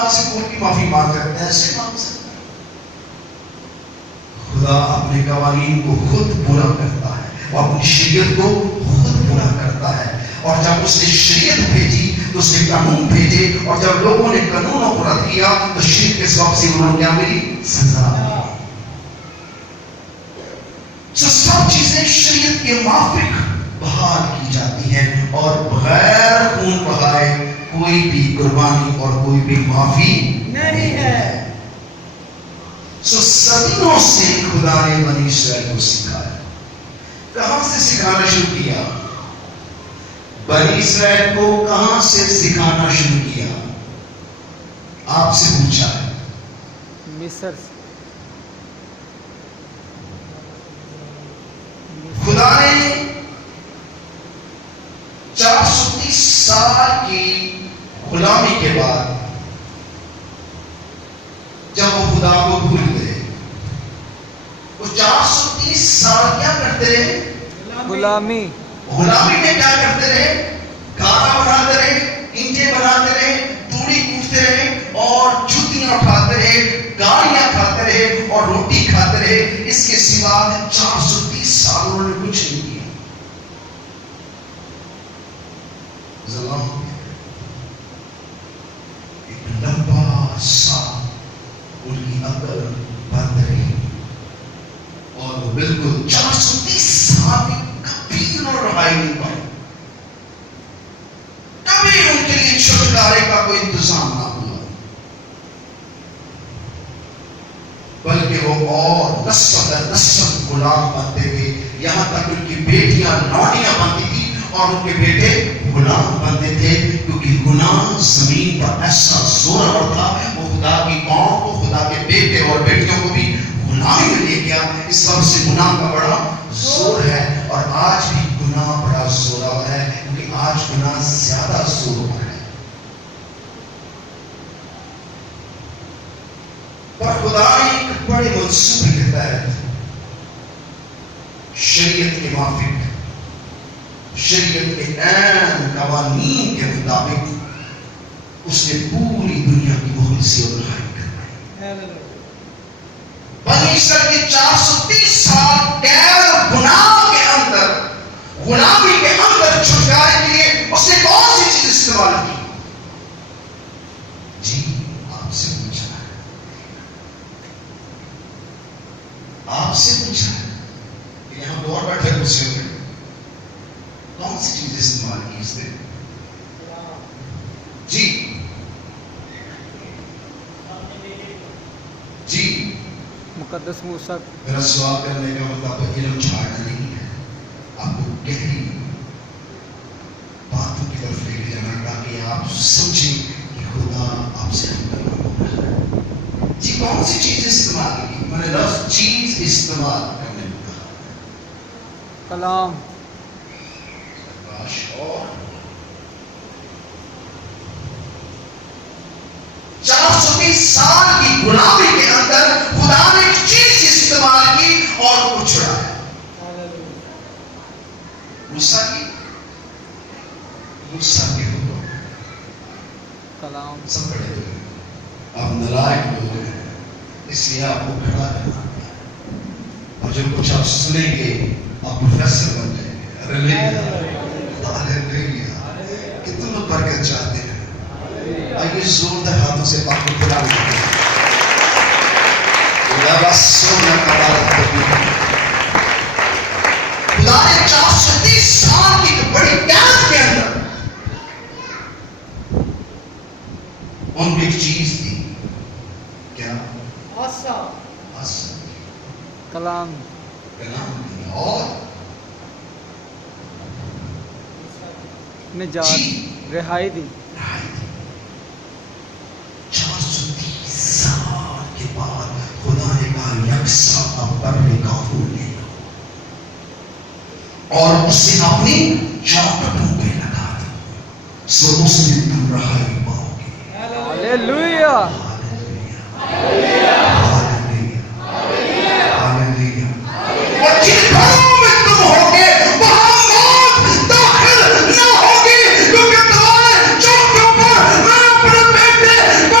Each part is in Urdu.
اللہ سے کون کی معافی مانگ کر ایسے مانگ سکتا؟ خدا اپنے قوانین کو خود پورا کرتا ہے، وہ اپنی شریعت کو خود پورا کرتا ہے، اور جب اس نے شریعت بھیجی تو اس نے قانون بھیجے، اور جب لوگوں نے قانونوں کو رد کیا تو شریعت کے سبب سے انہوں نے کیا ملی؟ سزا ملی۔ سب چیزیں شریعت کے موافق بحال کی جاتی ہیں، اور بغیر خون بہائے کوئی بھی قربانی اور کوئی بھی معافی نہیں ہے۔ صدیوں سے خدا نے بنی اسرائیل کو سکھایا۔ کہاں سے سکھانا شروع کیا؟ بنی اسرائیل کو کہاں سے سکھانا شروع کیا؟ آپ سے پوچھا ہے؟ مصر سے۔ خدا نے 430 سال کی غلامی کے بعد جب وہ خدا کو بھول گئے، وہ 430 سال کیا کرتے رہے؟ غلامی میں کیا کرتے رہے؟ کھانا بناتے رہے، اینٹیں بناتے رہے، توڑی کوستے رہے، اور جوتیاں اٹھاتے رہے، گالیاں کھاتے رہے، اور روٹی کھاتے رہے۔ اس کے سوا 430 سال انہوں نے کچھ نہیں کیا۔ ایک لمبا سا ان کی عقل بند رہی، اور وہ بالکل 430 سال میں کبھی انہوں نے رہائی نہیں پائی، کبھی ان کے لیے چھٹکارے کا کوئی انتظام نہ ہوا، بلکہ وہ اور نسل در نسل غلام بنتے گئے، یہاں تک ان کی بیٹیاں لونڈیاں بنتی تھی اور ان کے بیٹے غلام بنتے تھے، کیونکہ گناہ زمین پر ایسا زور تھا، وہ خدا کی قوم کو، خدا کے بیٹے اور بیٹیوں کو بھی غلامی میں لے گیا۔ اس وقت سے گناہ کا بڑا زور ہے، اور آج بھی گناہ بڑا زورآور ہے، کیونکہ آج گناہ زیادہ زورآور ہے۔ پر خدا ایک بڑے منصوبے کے تحت شریعت کے موافق، شریعت کے عین قوانین کے مطابق اس نے پوری دنیا کی مخلصی اور رہائی کروائی۔ بنی اسرائیل کے 430 سال غیر گناہ کے اندر، غلامی کے اندر چھٹکارے کے لیے اس نے کون سی چیز استعمال کی؟ جی آپ سے پوچھا ہے، آپ سے پوچھا ہے کہ یہاں دو اور بیٹھے کرسیوں میں کون سی چیز استعمال کی اس نے؟ جی جی مقدس موسیٰ۔ میرا سوال کرنے کا مطلب علم چھاڑنا نہیں ہے، آپ کو گہری باتوں کی طرف لے کے جانا، تاکہ آپ سمجھیں کہ خدا آپ سے جی کون سی چیز استعمال کی؟ میں نے لفظ چیز استعمال کرنے کو کہا۔ کلام۔ اور 420 سال کی غلامی کے اندر خدا نے ایک چیز استعمال کی اور وہ چھڑایا۔ موسیٰ کے حکم، کلام۔ سب بڑے ہوئے، آپ نالائق لوگ ہیں، اس لیے آپ کو کھڑا کرنا پڑا، اور جو کچھ آپ سنیں گے آپ پروفیسر بن جائیں گے۔ ہاللیلویا، کتنے لوگ برکت چاہتے ہیں؟ آئیے زوردار ہاتھوں سے پاک کو پھیلا دیں۔ خدا سونا کبارت کرنی ہے۔ خدا نے 430 سال کی بڑی قیامت کے اندر ان کو ایک چیز دی، کیا؟ کلام۔ کلام دی، اور نجات، رہائی دی۔ 430 سال کے بعد خدا نے کہا یکساں اب بر غافور لے لو، اور اسے اپنی چوکھٹوں پہ لگا دو، سو اس میں تم رہائی پاؤ گے۔ ہاللیلویا، ہاللیلویا، ہاللیلویا۔ اور جن گھروں میں تم ہوگے وہاں موت داخل نہ ہوگی، کیونکہ تمہارے چوکھٹوں پر میں اپنے بیٹے کو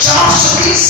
430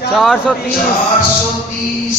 430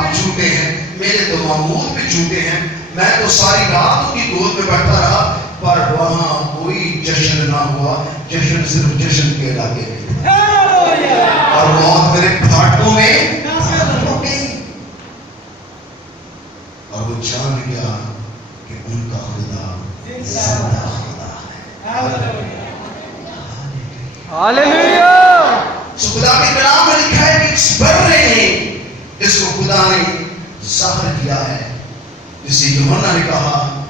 بھی جھوٹے ہیں، میرے تو معمول بھی جھوٹے ہیں، میں تو ساری رات ان کی گود میں بیٹھا رہا پر وہاں کوئی جشن نہ ہوا، جشن صرف جشن کے علاقے میں تھا اور موت میرے پھاٹوں میں ہو گئی اور وہ جان گیا کہ ان کا خدا زندہ خدا ہے۔ ہاللویا۔ خدا کے کلام میں لکھا ہے کہ اس بڑے نے جس کو خدا نے ظاہر کیا ہے، جسے یوحنا نے کہا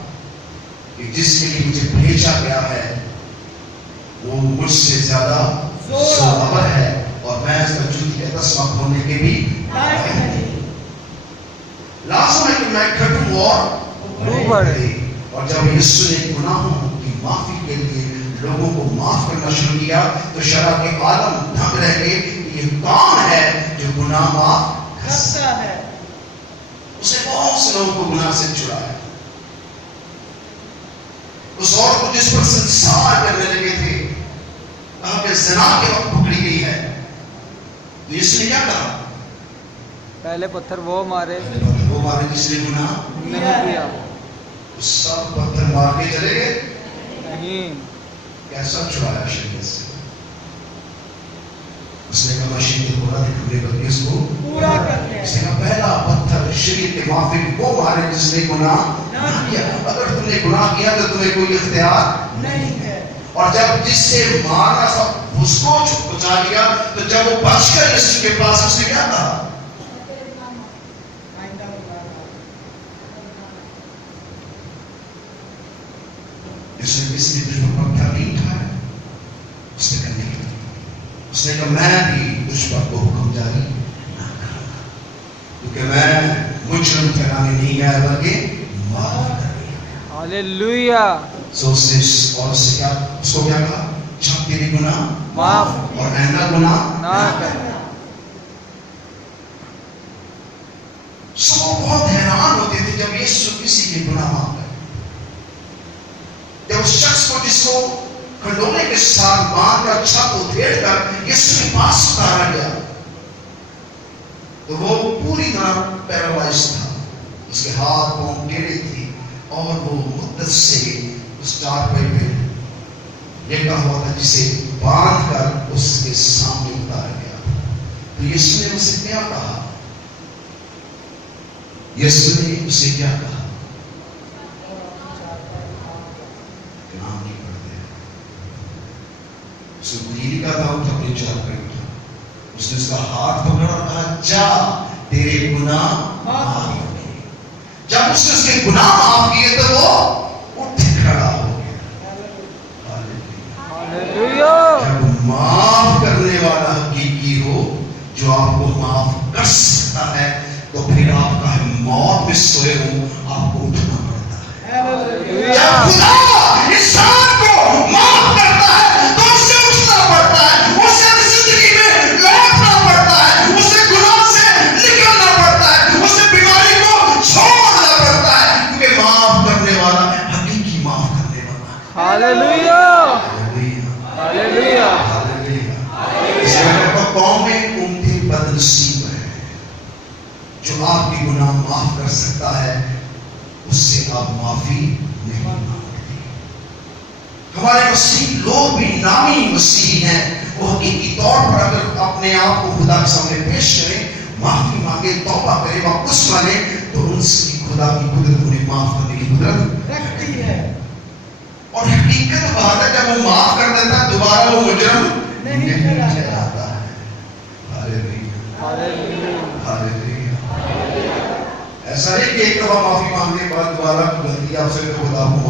کہ جس کے لیے مجھے بھیجا گیا ہے وہ مجھ سے زیادہ زورآور ہے اور میں اس وجود کے تسمہ کھولنے کے بھی لائق نہیں۔ لازم ہے کہ میں کھٹوں اور بڑھے۔ اور جب یسوع نے گناہوں کی معافی کے لیے لوگوں کو معاف کرنا شروع کیا تو شرع کے عالم دھم رہ گئے کہ یہ کون ہے جو گناہ معاف کرتا ہے۔ اس نے بہت سے لوگوں کو گناہ سے چھڑایا۔ اس عورت کو جس پر سنسار کرنے لگے تھے کہا کہ زنا کے وقت پکڑی گئی ہے، تو اس نے کیا کہا؟ پہلے پتھر وہ مارے جس نے گناہ نہیں کیا۔ سب پتھر مار کے چلے گئے نہیں، کیسا چھڑایا شریعت سے؟ اس نے کہا شریعت کو رد کرنے بلکہ اس کو پورا کرنے۔ اس نے کہا پہلا پتھر شریعت کے موافق وہ مارے جس نے گناہ نہ کیا۔ اگر تم نے گناہ کیا تو تمہیں کوئی اختیار نہیں ہے۔ اور جب جس سے مارنا سب اس کو بچا لیا تو جب وہ بچ کر یسوع کے پاس اس نے کیا کہا؟ اس نے کسی نے تجھ پر پتھر نہیں اٹھایا؟ اس نے کہا نہیں۔ اس نے کہا میں بھی تجھ پر کو حکم جاری نہ کروں گا کیونکہ میں مجرم ٹھہرانے نہیں گیا بلکہ معاف کرنے گیا۔ ہاللویا۔ سو اس نے اور اس کو کیا کہا؟ جب تیری گناہ معاف اور آئندہ گناہ نہ کرنا۔ سو بہت حیران ہوتے تھے جب یسوع کسی کے گناہ معاف کرے۔ جب اس شخص کو جس کو کھنڈونے کے ساتھ باندھ کر چھت ادھیڑ کر یسوع کے پاس اتارا گیا تو وہ پوری طرح پیرالائز تھا، اس کے ہاتھ پاؤں ٹیڑھے تھے اور وہ مدت سے اس چارپائی پہ لیٹا ہوا تھا جسے باندھ کر اس کے سامنے اتارا گیا۔ تو یسوع نے اسے کیا کہا؟ یسوع نے اسے کیا کہا؟ نام نہیں پڑھتے۔ اس نے بلیری کا تھا اٹھا اپنے چارپائی اٹھا، اس نے اس کا ہاتھ پکڑا اور کہا جا تیرے گناہ معاف ہو گئے۔ جب اس نے اس کے گناہ معاف کیے تو وہ اٹھ کھڑا ہو گیا۔ ہاللویا۔ جب معاف کرنے والا حقیقی ہو جو آپ کو معاف کر سکتا ہے تو پھر آپ کا موت میں سوئے ہوں آپ کو اٹھنا پڑتا ہے۔ جب خدا انسان کو معاف کرتا ہے تو اسے اٹھنا پڑتا ہے، اسے زندگی میں لوٹنا پڑتا ہے، اسے گناہ سے نکلنا پڑتا ہے، اسے بیماری کو چھوڑنا پڑتا ہے کیونکہ معاف کرنے والا حقیقی معاف کرنے والا ہے۔ ہاللویا۔ ہاللویا۔ اس وقت قوم میں امتی بدنصیب ہے جو آپ کی گناہ معاف کر سکتا ہے، اس سے آپ معافی نہیں مانگتے۔ ہمارے مسیح لوگ بھی نامی مسیح ہیں، وہ حقیقی طور پر اگر اپنے آپ کو خدا کے سامنے پیش کریں، معافی مانگے، توبہ کریں، واپس مانیں تو ان کی خدا کی قدرت انہیں معاف کرنے کی قدرت رکھتی ہے۔ اور حقیقت بات ہے جب وہ معاف کر دیتا ہے دوبارہ وہ مجرم نہیں ٹھہراتا ہے۔ ایسا نہیں کہ ایک دفعہ معافی مانگنے کے بعد دوبارہ غلطی آپ سے خدا کو